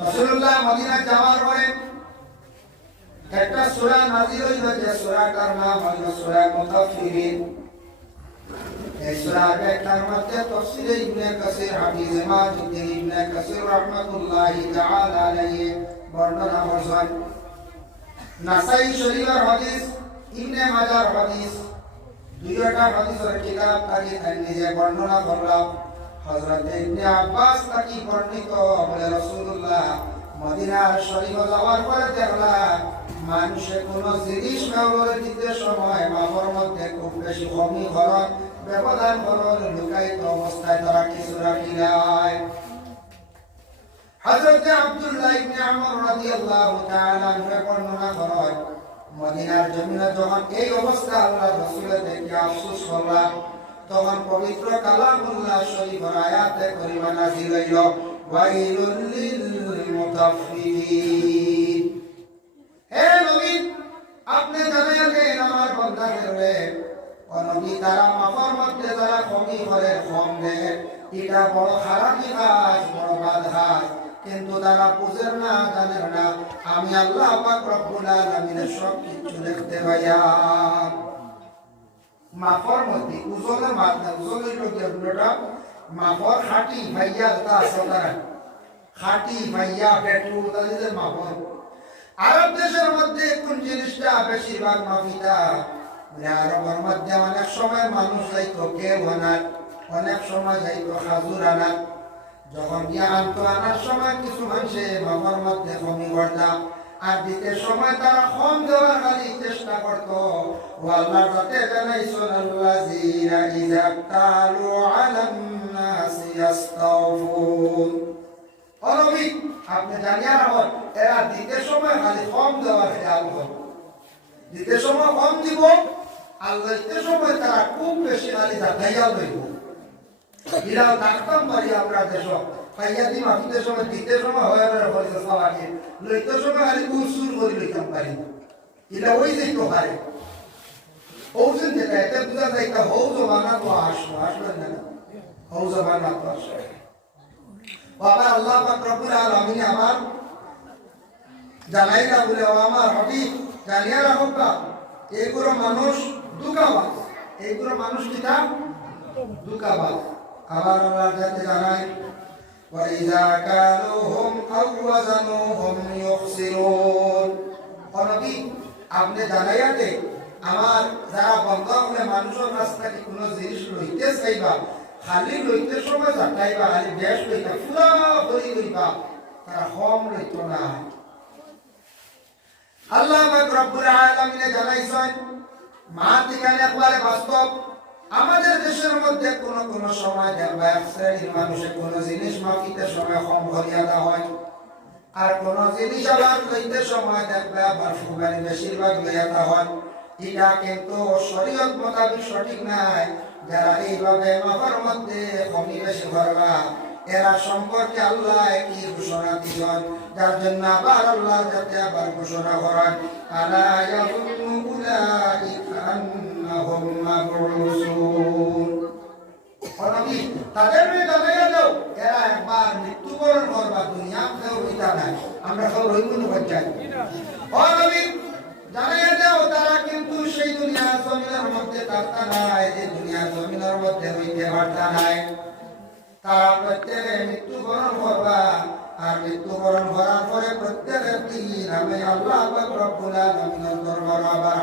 রাসূলুল্লাহ Medina যাওয়ার পরে একটা সূরা নাযিল হইল যে সূরাটার নাম হইল সূরা মুতাফফিরিন। এই সূরা একটার মধ্যে তাফসীরে ইবনে কাসির, হাফিজ ইমামউদ্দিন ইবনে কাসির রাহমাতুল্লাহি তাআলা আলাইহি বর্ণনা করেছেন। নাসাই শরীফের হাদিস, ইবনে মাজার হাদিস, দুইটা হাদিসের কিতাব তাকে নিজে বর্ণনা করলাম। হযরত ইবনে আব্বাস তাকে বর্ণিত? বলে রাসূলুল্লাহ, মদিনার শরীফ যাওয়ার পরে দেখলাম, মানুষে কোনো জিনিস ব্যবহার দিতে সময় মাফর মধ্যে খুব বেশি কমি খরচ ব্যবধান খরচ লুকায়িত অবস্থায় তারা কিছু রাখি যায় হযরত আব্দুল্লাহ ইবনে আমর রাদিয়াল্লাহু তাআলা বর্ণনা করেন, মদিনার জমিনে যখন এই অবস্থা আল্লাহ রাসূলের দেখে আফসোস করলাম তখন পবিত্র কালামুল্লাহ শরীফের আয়াতে করিমা নাযিল হইল। ওয়াইলুল লিল হে নবী, আপনি জানাইয়া দেন আমার বান্দাদেরকে ও নবী, তারা মাফার মধ্যে তারা কমি করে কম এটা বড় হারামি কাজ, বড় বাদ কিন্তু তারা বুঝেন না, জানেন না। আমি আল্লাহ পাক রব্বুল আলামিনের সব কিছু দেখতে পাইয়া মাফর মধ্যে উজলের মাথা উজলের লোক যেগুলোটা মাফর খাটি ভাইয়া তা আছে তারা খাটি ভাইয়া পেট্রোল তাদের মাফর আরব দেশের মধ্যে কোন জিনিসটা বেশিরভাগ মাফিতা? আরবের মধ্যে অনেক সময় মানুষ যাইতো কে আনার অনেক সময় যাইতো খাজুর আনার যখন গিয়ে আনতো আনার সময় কিছু মানুষে মামার মধ্যে কমি করতাম আর দিতে সময় তারা কম দেওয়ার খালি চেষ্টা করতো। ও আল্লাহ যাতে জানাইছেন আল্লাযীনা ইযা তালু আলান আপনি এরা দিতে সময় খালি কম দেওয়ার খেয়াল করুন দিতে সময় কম দিব, আর লইতে সময় তারা খুব বেশি খালি দেখাইয়া লইব। ইরাও ডাক্তার আমরা দেশ খাইয়া দিম আপিতে সময় দিতে সময় হয়ে বেড়ে হয়েছে সবাইকে লইতে সময় খালি উসুর করে লইতাম পারি। এটা ওই যে তো হারে হৌছেন যেটা এতে বুঝা যায় এটা হৌ জমানা তো আসব আসবেন না হৌ জমানা তো আসবে বাবা, আল্লাহ পাক রব্বুল আলামিন আমার জানাই না বলে আমার হবি জানিয়া রাখো না এইগুলো মানুষ দুকাবাজ। এইগুলো মানুষ কিটা দুকাবাজ। আবার আল্লাহ যাতে জানাই وإذا كالوهم أو وزنوهم يخسرون নবী আপনি জানাইয়া দে আমার যারা বন্ধ হলে মানুষের কাছ থেকে কোনো জিনিস লইতে চাইবা খালি লইতে সময় যাতাইবা খালি বেশ লইবা পুরা ভরি লইবা তারা কম লইত না আল্লাহ পাক রব্বুল আলামিনে জানাইছেন মা ঠিকানা একবারে বাস্তব আমাদের দেশের মধ্যে কোন কোন সময় দেখবা, এক শ্রেণির মানুষের কোন জিনিস মাপিতে সময় কম করিয়া দেওয়া হয়। আর কোন জিনিস আবার লইতে সময় দেখবে আবার ফুগানি বেশিরভাগ লইয়া দেওয়া হয়। এটা কিন্তু শরীয়ত মোতাবেক সঠিক নাই। যারা এইভাবে মাফার মধ্যে কমি বেশি করবা, এরা সম্পর্কে আল্লাহ কি ঘোষণা দিলেন যার জন্য আবার আল্লাহ যাতে আবার ঘোষণা করেন, আলা আন্নাহুম মাবউসুন নবী তাদের জানাইয়া দাও তারা কিন্তু সেই দুনিয়া জমিনের আর মৃত্যুবরণ করার পরে প্রত্যেকের দিন আমি আল্লাহ রব্বুল আলামিনের দরবার আবার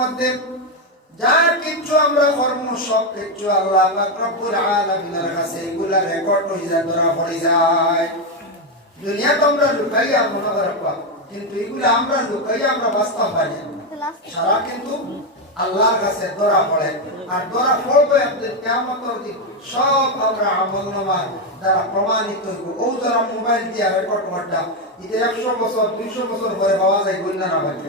মধ্যে যা কিছু আমরা কর্ম সব কিছু আল্লাহ রব্বুল আলামিনের কাছে রেকর্ড হয়ে যায়, ধরা পড়ে যায়। দুনিয়া তো আমরা কিন্তু এগুলা আমরা আমরা বাস্তব পাই সারা কিন্তু আল্লাহর কাছে ধরা পড়ে। আর ধরা পড়বে আপনাদের দিন, সব আমরা আমল প্রমাণিত হইব। ও যারা মোবাইল দিয়ে রেকর্ড করটা, এটা একশো বছর, দুইশো বছর পরে পাওয়া যায় না বাকি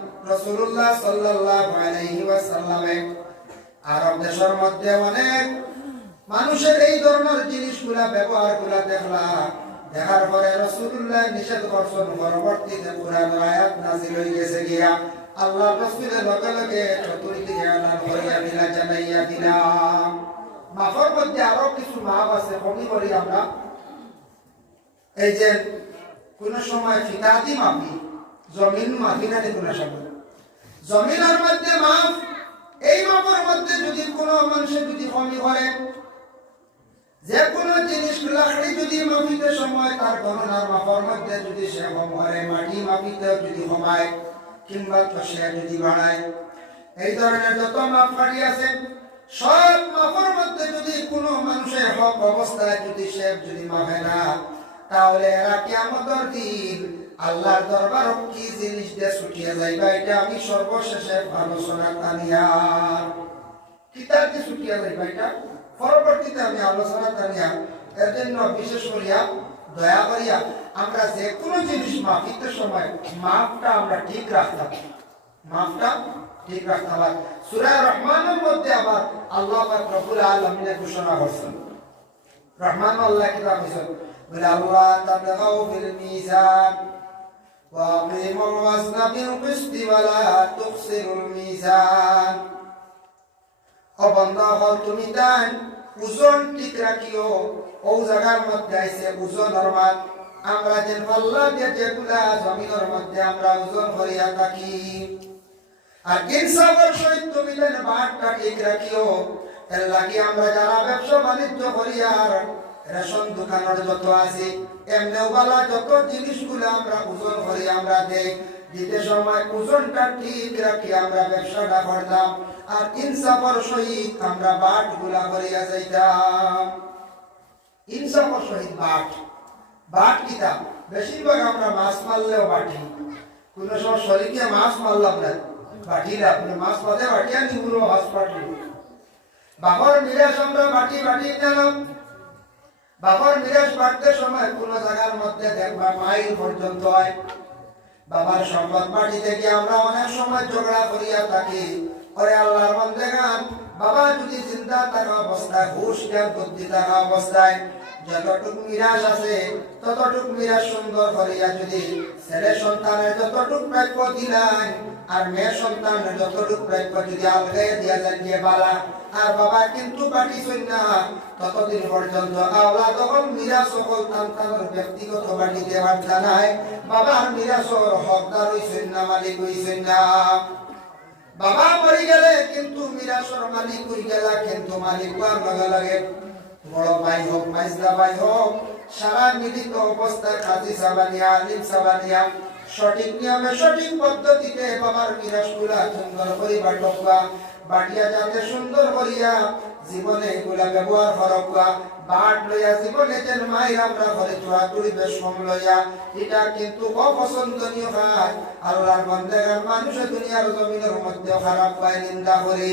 রসুল্লাহ সাল্লাল্লাহু আলাইহি ওয়াসাল্লামে আরব দেশের মধ্যে অনেক মানুষের এই ধরনের জিনিসগুলা ব্যবহারগুলা দেখার পরে রসুল্লাহ নিষেধ করছেন, পরবর্তীতে আয়াত হয়ে গেছে গিয়া আল্লাহ লগে লগে চতুর্দিকে এলান করিয়া দিলা জানাইয়া মাফর মধ্যে আরও কিছু মাপ আছে কমি করি আমরা। এই যে কোন সময় ফিতাদি মাপি, জমিন মাপি না কোন সময় জমিনের মধ্যে মাপ এই মাপের মধ্যে যদি কোনো মানুষে যদি কমি করে যে কোনো জিনিস লাকড়ি যদি মাপিতে সময়, তার গণনার মাপের মধ্যে যদি সে কম করে, মাটি মাপিতে যদি কমায় কিংবা তো সে যদি বাড়ায় এই ধরনের যত মাপ ফাড়ি আছে, সব মাপের মধ্যে যদি কোনো মানুষের হক অবস্থায় যদি সে যদি মাপে না, তাহলে এরা কিয়ামতের দিন আল্লাহর দরবার কি জিনিস দিয়ে ছুটিয়ে যাইবা, এটা আমি সর্বশেষে আলোচনা তানিয়ার কিতাব দিয়ে ছুটিয়ে যাইবা এটা? পরবর্তীতে আমি আলোচনা তানিয়া এর জন্য বিশেষ করিয়া, দয়া করিয়া আমরা যে কোনো জিনিস মাপিতে সময় মাপটা আমরা ঠিক রাখতাম। মাপটা ঠিক রাখতাম। আর সূরা রহমানের মধ্যে আবার আল্লাহ পাক রব্বুল আলামিনের ঘোষণা করছেন। রহমান আল্লাহ কিতাব বলে, আল্লাহ ফিল মিজান। واقيموا الوزن بالقسط ولا تخسروا الميزان ও বন্ধা হল তুমি তাই ওজন ঠিক রাখিও ও জায়গার মধ্যে আইছে ওজন মান আমরা যে পাল্লা দিয়ে যেগুলা জমিনের মধ্যে আমরা ওজন করিয়া থাকি আর ইনসাফের সহিত তুমি যেন বাঘটা ঠিক রাখিও এর লাগি আমরা যারা ব্যবসা বাণিজ্য করি আর রেশন দোকানের যত আছে, এমনিও বালা যত জিনিসগুলো আমরা ওজন করে, আমরা দেই। দিতে সময় ওজনটা ঠিক রাখি, আমরা ব্যবসাটা করলাম, আর ইনসাফের সহিত আমরা বাটগুলা করিয়া যাইতাম। ইনসাফের সহিত বাট। বাট কিতা? বেশিরভাগ আমরা মাছ মারলেও বাটি। কোন সময় শরীরকে মাছ মারলাম না। বাটিরা আপনি মাছ পাতে বাটি আনি পুরো মাছ পাটি বাবার মিরাজ আমরা বাটি বাটি নিলাম। বাবার বিরাজ বাড়তে সময় কোন জায়গার মধ্যে দেখবা মাইল পর্যন্ত হয়। বাবার সম্পদ বাড়ি থেকে আমরা অনেক সময় ঝগড়া করিয়া থাকি। পরে আল্লাহর মন গান বাবা যদি চিন্তা থাকা অবস্থায় ঘুষ জ্ঞান বুদ্ধি থাকা অবস্থায় যতটুক মিরাজ আছে, ততটুক মিরাজ সুন্দর করিয়া যদি ছেলে সন্তানের যতটুক প্রাপ্য দিলেন আর মেয়ে সন্তানের যতটুক প্রাপ্য যদি আলগাই দিয়া যান দিয়ে বালা, আর বাবা কিন্তু পাঠিয়েছেন না ততদিন পর্যন্ত আওলা তখন মিরা সকল সন্তানের ব্যক্তিগত বাড়ি দেওয়ার জানায়, বাবার মিরাসর হকদার হইছেন না মালিক হইছেন না বাবা মরে গেলে কিন্তু মিরাসর মালিক হই গেলা, কিন্তু মালিক হওয়ার লগে লাগে বড় ভাই হোক মাইজদা ভাই হোক, সারা মিলিত অবস্থায় কাজী সাবানিয়া, আলিম সাবানিয়া, সঠিক নিয়মে, সঠিক পদ্ধতিতে বাবার মিরাসগুলা সুন্দর করিবা টকবা বাটিয়া যাতে সুন্দর করিয়া জীবনে এগুলা ব্যবহার করবা বাট লইয়া জীবনে যেন মায়ের আমরা ঘরে চোরা পরিবেশ কম লইয়া, এটা কিন্তু অপছন্দনীয় কাজ আল্লাহর বন্দেগার মানুষের দুনিয়ার জমিনের মধ্যে খারাপ পায় নিন্দা করে।